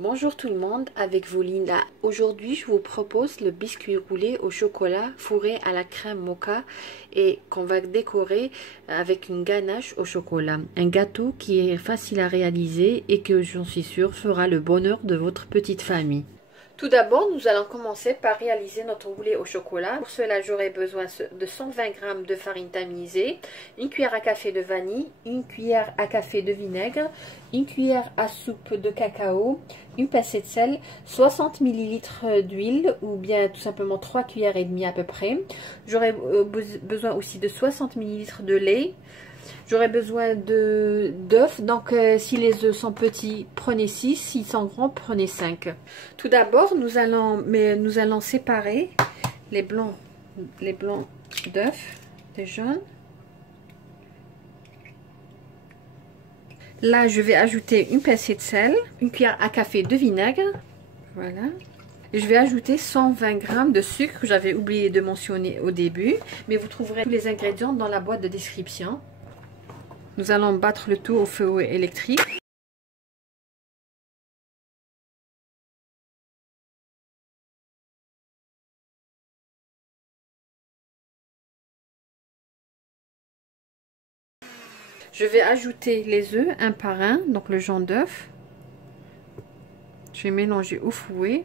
Bonjour tout le monde, avec vous Linda. Aujourd'hui je vous propose le biscuit roulé au chocolat fourré à la crème mocha et qu'on va décorer avec une ganache au chocolat. Un gâteau qui est facile à réaliser et que j'en suis sûre fera le bonheur de votre petite famille. Tout d'abord, nous allons commencer par réaliser notre roulé au chocolat. Pour cela, j'aurai besoin de 120 g de farine tamisée, une cuillère à café de vanille, une cuillère à café de vinaigre, une cuillère à soupe de cacao, une pincée de sel, 60 ml d'huile ou bien tout simplement 3 cuillères et demie à peu près. J'aurai besoin aussi de 60 ml de lait. J'aurai besoin d'œufs, donc si les œufs sont petits, prenez 6, s'ils sont grands, prenez 5. Tout d'abord, nous allons séparer les blancs d'œufs, les jaunes. Là, je vais ajouter une pincée de sel, une cuillère à café de vinaigre, voilà. Et je vais ajouter 120 g de sucre, que j'avais oublié de mentionner au début, mais vous trouverez tous les ingrédients dans la boîte de description. Nous allons battre le tout au feu électrique. Je vais ajouter les œufs un par un, donc le jaune d'œuf. Je vais mélanger au fouet.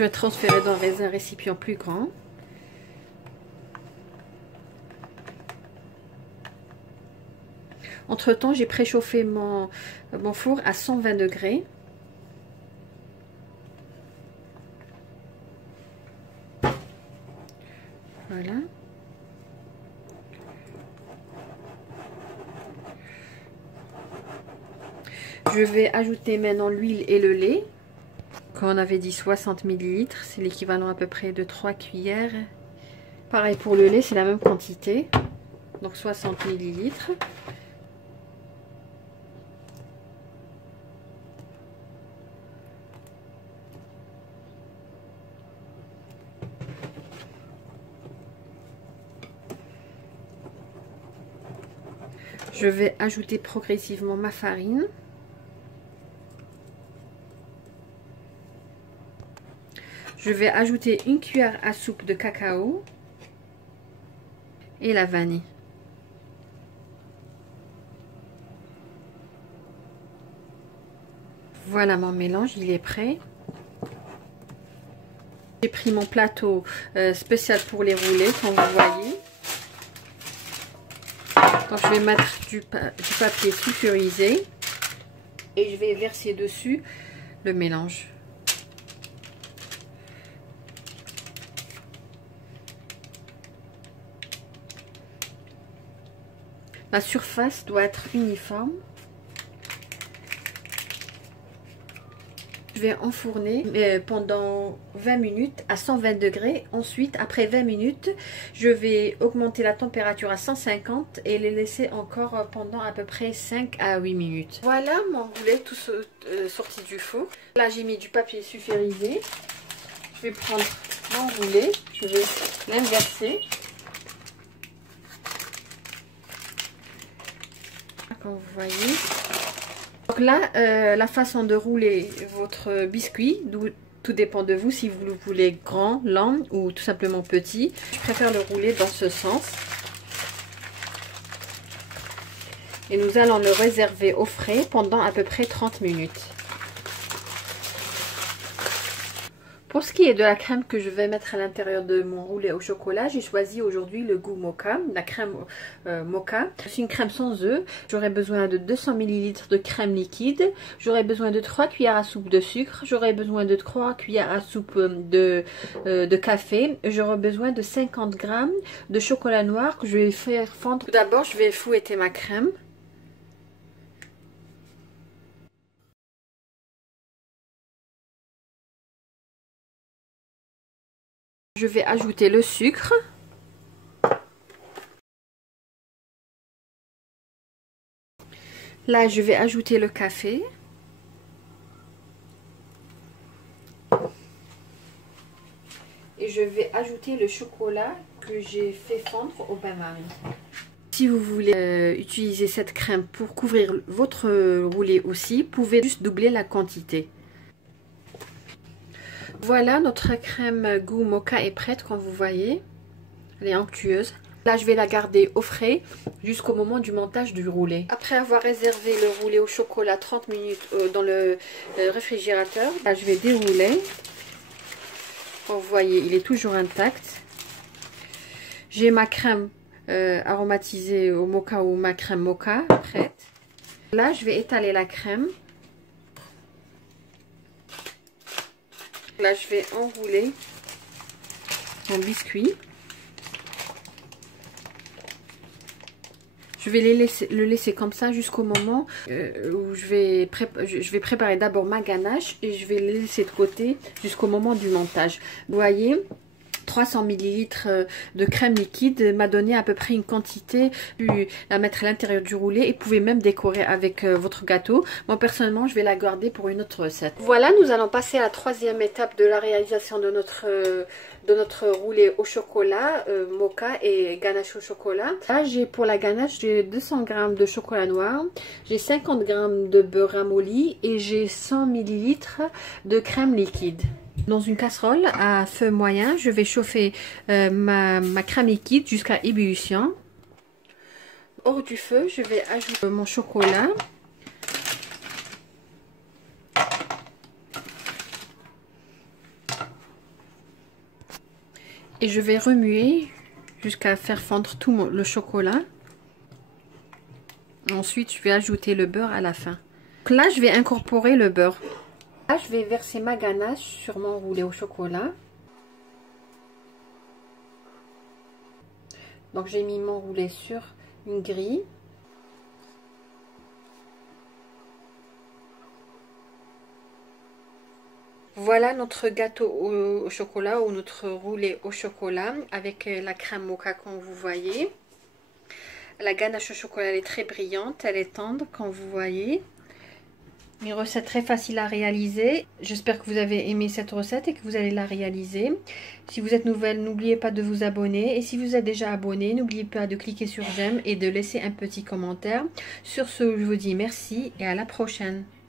Je vais transférer dans un récipient plus grand. Entre temps, j'ai préchauffé mon four à 120 degrés. Voilà. Je vais ajouter maintenant l'huile et le lait. Quand on avait dit 60 ml, c'est l'équivalent à peu près de 3 cuillères. Pareil pour le lait, c'est la même quantité. Donc 60 ml. Je vais ajouter progressivement ma farine. Je vais ajouter une cuillère à soupe de cacao et la vanille. Voilà mon mélange, il est prêt. J'ai pris mon plateau spécial pour les rouler, comme vous voyez. Donc je vais mettre du papier sulfurisé et je vais verser dessus le mélange. La surface doit être uniforme. Je vais enfourner pendant 20 minutes à 120 degrés. Ensuite, après 20 minutes, je vais augmenter la température à 150 et les laisser encore pendant à peu près 5 à 8 minutes. Voilà mon roulet tout sorti du four. Là, j'ai mis du papier sulfurisé. Je vais prendre mon roulet, je vais l'inverser. Comme vous voyez. Donc là, la façon de rouler votre biscuit, tout dépend de vous, si vous le voulez grand, lent ou tout simplement petit. Je préfère le rouler dans ce sens. Et nous allons le réserver au frais pendant à peu près 30 minutes. Pour ce qui est de la crème que je vais mettre à l'intérieur de mon roulé au chocolat, j'ai choisi aujourd'hui le goût mocha, la crème mocha. C'est une crème sans œufs. J'aurai besoin de 200 ml de crème liquide. J'aurai besoin de 3 cuillères à soupe de sucre. J'aurai besoin de 3 cuillères à soupe de café. J'aurai besoin de 50 g de chocolat noir que je vais faire fondre. Tout d'abord, je vais fouetter ma crème. Je vais ajouter le sucre. Là, je vais ajouter le café. Et je vais ajouter le chocolat que j'ai fait fondre au bain-marie. Si vous voulez utiliser cette crème pour couvrir votre roulé aussi, vous pouvez juste doubler la quantité. Voilà, notre crème goût mocha est prête, comme vous voyez. Elle est onctueuse. Là, je vais la garder au frais jusqu'au moment du montage du roulé. Après avoir réservé le roulé au chocolat 30 minutes dans le réfrigérateur, là, je vais dérouler. Comme vous voyez, il est toujours intact. J'ai ma crème aromatisée au mocha ou ma crème mocha prête. Là, je vais étaler la crème. Là, je vais enrouler mon biscuit. Je vais le laisser comme ça jusqu'au moment où je vais préparer d'abord ma ganache et je vais le laisser de côté jusqu'au moment du montage. Vous voyez, 300 ml de crème liquide m'a donné à peu près une quantité. Puis la mettre à l'intérieur du roulé et vous pouvez même décorer avec votre gâteau. Moi personnellement, je vais la garder pour une autre recette. Voilà, nous allons passer à la troisième étape de la réalisation de notre roulé au chocolat mocha et ganache au chocolat. Là, pour la ganache, j'ai 200 g de chocolat noir, j'ai 50 g de beurre ramolli et j'ai 100 ml de crème liquide. Dans une casserole à feu moyen, je vais chauffer ma crème liquide jusqu'à ébullition. Hors du feu, je vais ajouter mon chocolat. Et je vais remuer jusqu'à faire fondre tout le chocolat. Ensuite, je vais ajouter le beurre à la fin. Donc là, je vais incorporer le beurre. Là, je vais verser ma ganache sur mon roulé au chocolat. Donc, j'ai mis mon roulé sur une grille. Voilà notre gâteau au chocolat ou notre roulé au chocolat avec la crème mocha comme vous voyez. La ganache au chocolat elle est très brillante, elle est tendre comme vous voyez. Une recette très facile à réaliser. J'espère que vous avez aimé cette recette et que vous allez la réaliser. Si vous êtes nouvelle, n'oubliez pas de vous abonner. Et si vous êtes déjà abonné, n'oubliez pas de cliquer sur j'aime et de laisser un petit commentaire. Sur ce, je vous dis merci et à la prochaine.